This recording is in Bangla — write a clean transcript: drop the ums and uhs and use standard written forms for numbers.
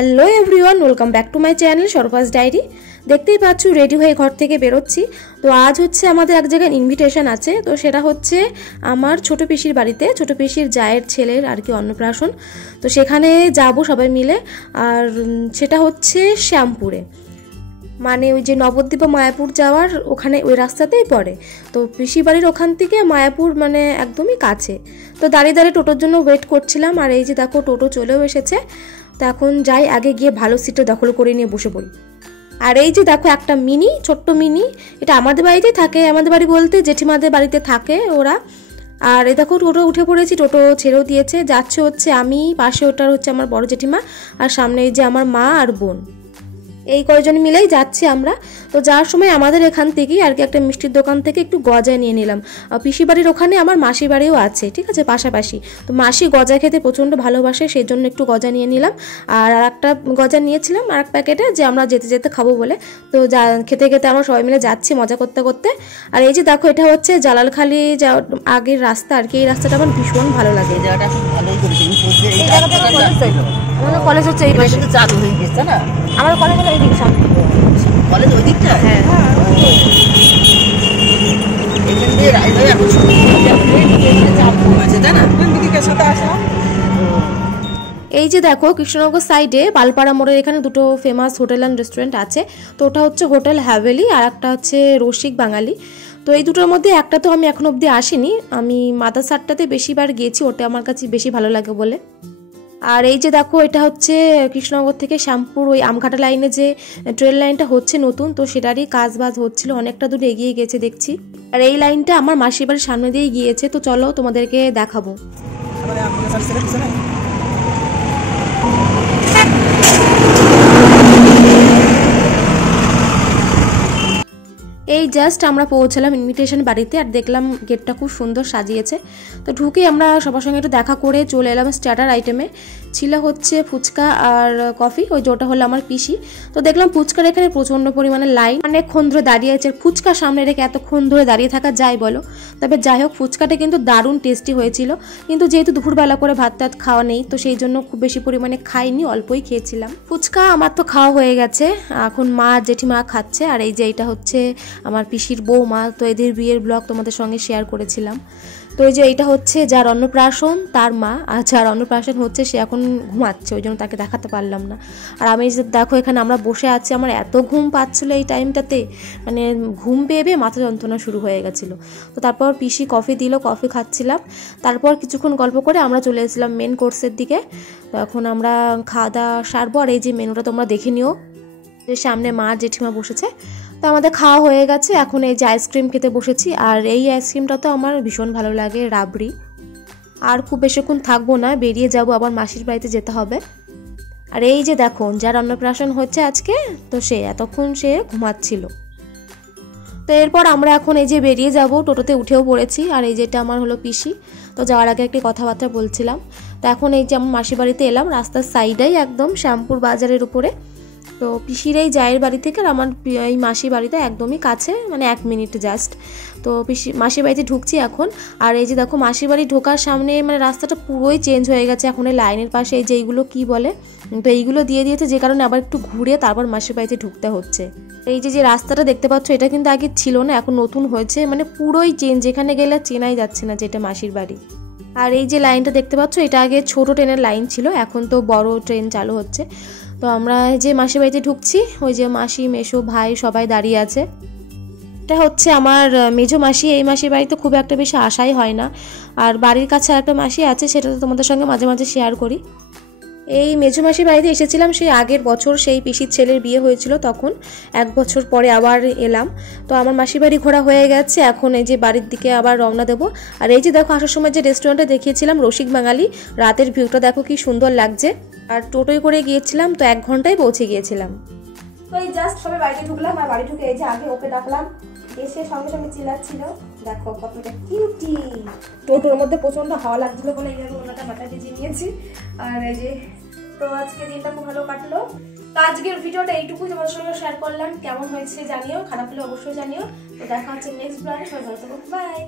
Hello everyone, welcome back to my channel সরপাস ডায়েরি। দেখতেই পাচ্ছ রেডি হয়ে ঘর থেকে বেরোচ্ছি। তো আজ হচ্ছে আমাদের এক জায়গায় ইনভিটেশন আছে, তো সেটা হচ্ছে আমার ছোটো পিসির বাড়িতে, ছোটো পিসির জায়ের ছেলের আর কি অন্নপ্রাশন। তো সেখানে যাব সবাই মিলে, আর সেটা হচ্ছে শ্যামপুরে, মানে ওই যে নবদ্বীপ মায়াপুর যাওয়ার ওখানে ওই রাস্তাতেই পড়ে। তো পিসি বাড়ির ওখান থেকে মায়াপুর মানে একদমই কাছে। তো দাঁড়িয়ে দাঁড়িয়ে টোটোর জন্য ওয়েট করছিলাম, আর এই যে দেখো টোটো চলেও এসেছে। তো এখন যাই, আগে গিয়ে ভালো সিটটা দখল করে নিয়ে বসে পড়ি। আর এই যে দেখো একটা মিনি, ছোট্ট মিনি, এটা আমাদের বাড়িতেই থাকে, আমাদের বাড়ি বলতে জেঠিমাদের বাড়িতে থাকে ওরা। আর এই দেখো টোটো উঠে পড়েছি, টোটো ছেড়েও দিয়েছে। যাচ্ছে হচ্ছে আমি, পাশে ওটার হচ্ছে আমার বড় জেঠিমা, আর সামনে এই যে আমার মা আর বোন, এই কয়জন মিলেই যাচ্ছি আমরা। তো যাওয়ার সময় আমাদের এখান থেকেই আর কি একটা মিষ্টির দোকান থেকে একটু গজা নিয়ে নিলাম। পিসি বাড়ির ওখানে আমার মাসির বাড়িও আছে, ঠিক আছে, পাশাপাশি। তো মাসি গজা খেতে প্রচণ্ড ভালোবাসে, সেই জন্য একটু গজা নিয়ে নিলাম। আর একটা গজা নিয়েছিলাম আর এক প্যাকেটে, যে আমরা যেতে যেতে খাবো বলে। তো খেতে খেতে আমরা সবাই মিলে যাচ্ছি মজা করতে করতে। আর এই যে দেখো এটা হচ্ছে জালালখালি আগের রাস্তা আর কি, এই রাস্তাটা আমার ভীষণ ভালো লাগে। আমাদের কলেজ হচ্ছে এই পাশে, চালু হয়ে গেছে না? আমাদের কলেজ হলো এই দিকে, সামনে কলেজ ওই দিকটা। হ্যাঁ, এখান দিয়ে রাইডার এখন চাপ কমেছে, তাই না? কোন দিকে সাথে আসা। এই যে দেখো কৃষ্ণনগর সাইডে বালপাড়া মোড়ের এখানে দুটো ফেমাস হোটেল অ্যান্ড রেস্টুরেন্ট আছে। তো ওটা হচ্ছে হোটেল হ্যাভেলি, আর একটা হচ্ছে রসিক বাঙালি। তো এই দুটোর মধ্যে একটা তো আমি এখন অবধি আসিনি, আমি মাদারসারটাতে বেশিবার গিয়েছি, ওটা আমার কাছে বেশি ভালো লাগে বলে। আর এই যে দেখো এটা হচ্ছে কৃষ্ণনগর থেকে শ্যামপুর ওই আমঘাটা লাইনে যে ট্রেন লাইনটা হচ্ছে নতুন, তো সেটারই কাজ বাজ হচ্ছিল, অনেকটা দূর এগিয়ে গেছে দেখছি। আর এই লাইনটা আমার মাসির বাড়ির সামনে দিয়ে গিয়েছে। তো চলো তোমাদেরকে দেখাবো। এই জাস্ট আমরা পৌঁছালাম ইনভিটেশন বাড়িতে, আর দেখলাম গেটটা খুব সুন্দর সাজিয়েছে। তো ঢুকে আমরা সবার সঙ্গে একটু দেখা করে চলে এলাম স্টার্টার আইটেমে। ছিল হচ্ছে ফুচকা আর কফি, ওই যেটা হলো আমার পিসি। তো দেখলাম ফুচকার এখানে প্রচণ্ড পরিমাণে লাইন, অনেকক্ষণ ধরে দাঁড়িয়ে আছে। ফুচকা সামনে রেখে এতক্ষণ ধরে দাঁড়িয়ে থাকা যায় বলো? তবে যাই হোক, ফুচকাটা কিন্তু দারুণ টেস্টি হয়েছিল। কিন্তু যেহেতু দুপুরবেলা করে ভাত টাত খাওয়া নেই, তো সেই জন্য খুব বেশি পরিমাণে খাইনি, অল্পই খেয়েছিলাম। ফুচকা আমার তো খাওয়া হয়ে গেছে, এখন মা জেঠিমা খাচ্ছে। আর এই যে এটা হচ্ছে আমার পিসির বৌমা, তো এদের বিয়ের ব্লগ তোমাদের সঙ্গে শেয়ার করেছিলাম। তো এই যে এটা হচ্ছে যার অন্নপ্রাশন তার মা, আর যার অন্নপ্রাশন হচ্ছে সে এখন ঘুমাচ্ছে, ওই জন্য তাকে দেখাতে পারলাম না। আর আমি যে দেখো এখানে আমরা বসে আছি, আমার এত ঘুম পাচ্ছিলো এই টাইমটাতে, মানে ঘুম পেয়ে পেয়ে মাথা যন্ত্রণা শুরু হয়ে গেছিলো। তো তারপর পিসি কফি দিল, কফি খাচ্ছিলাম। তারপর কিছুক্ষণ গল্প করে আমরা চলে এসেছিলাম মেন কোর্সের দিকে। তো এখন আমরা খাওয়া দাওয়া সারবো। আর এই যে মেনুটা তোমরা দেখে নিও, যে সামনে মা জেঠিমা বসেছে। তো আমাদের খাওয়া হয়ে গেছে, এখন এই যে আইসক্রিম খেতে বসেছি। আর এই আইসক্রিমটা তো আমার ভীষণ ভালো লাগে, রাবড়ি। আর খুব বেশিক্ষণ থাকবো না, বেরিয়ে যাব, আবার মাসির বাড়িতে যেতে হবে। আর এই যে দেখো যার অন্নপ্রাশন হচ্ছে আজকে, তো সে এতক্ষণ সে ঘুমাচ্ছিল। তো এরপর আমরা এখন এই যে বেরিয়ে যাব, টোটোতে উঠেও পড়েছি। আর এই যেটা আমার হলো পিসি। তো যাওয়ার আগে একটি কথাবার্তা বলছিলাম। তো এখন এই যে আমার মাসির বাড়িতে এলাম, রাস্তার সাইডেই একদম শ্যামপুর বাজারের উপরে। তো পিসির এই জায়ের বাড়ি থেকে আর আমার এই মাসির বাড়িতে একদমই কাছে, মানে 1 মিনিট জাস্ট। তো মাসির বাড়িতে ঢুকছি এখন। আর এই যে দেখো মাসির বাড়ি ঢোকার সামনে মানে রাস্তাটা পুরোই চেঞ্জ হয়ে গেছে এখন, এই লাইনের পাশে এই যে এইগুলো কী বলে, তো এইগুলো দিয়ে দিয়েছে, যে কারণে আবার একটু ঘুরে তারপর মাসির বাড়িতে ঢুকতে হচ্ছে। এই যে রাস্তাটা দেখতে পাচ্ছ, এটা কিন্তু আগে ছিল না, এখন নতুন হয়েছে, মানে পুরোই চেঞ্জ, এখানে গেলে চেনাই যাচ্ছে না যে এটা মাসির বাড়ি। আর এই যে লাইনটা দেখতে পাচ্ছ, এটা আগে ছোট ট্রেনের লাইন ছিল, এখন তো বড় ট্রেন চালু হচ্ছে। তো আমরা যে মাসির বাড়িতে ঢুকছি, ওই যে মাসি মেসো ভাই সবাই দাঁড়িয়ে আছে। এটা হচ্ছে আমার মেজো মাসি, এই মাসির বাড়িতে খুব একটা বেশি আশাই হয় না। আর বাড়ির কাছে একটা মাসি আছে, সেটা তো তোমাদের সঙ্গে মাঝে মাঝে শেয়ার করি। এই মেজো মাসির বাড়িতে এসেছিলাম সেই আগের বছর, সেই পিসির ছেলের বিয়ে হয়েছিল তখন, 1 বছর পরে আবার এলাম। তো আমার মাসির বাড়ি ঘোরা হয়ে গেছে, এখন এই যে বাড়ির দিকে আবার রওনা দেবো। আর এই যে দেখো আসার সময় যে রেস্টুরেন্টে দেখিয়েছিলাম রসিক বাঙালি, রাতের ভিউটা দেখো কি সুন্দর লাগছে। আর টোটোয় করে গিয়েছিলাম, তো 1 ঘন্টায় পৌঁছে গিয়েছিলাম। তো এই জাস্ট সবাই বাড়িতে ঢুকলাম, আর বাড়ি ঢুকে এই যে আগে ওকে ডাকলাম, এসে সঙ্গে সঙ্গে চিল্লাচ্ছিল, দেখো কতটা কিউটি। টোটোর মধ্যে প্রচন্ড হাওয়া লাগছিল বলে এইভাবে ওনাটা মাথায় ভিজিয়ে নিয়েছি। আর এই যে তো আজকে দিনটা খুব ভালো কাটলো। তো আজকের ভিডিওটা এইটুকুই তোমাদের সঙ্গে শেয়ার করলাম, কেমন হয়েছে জানিও, খারাপ হলে অবশ্যই জানিও। তো দেখা হচ্ছে নেক্সট ব্লগে, সবাই ভালো থাকো, বাই।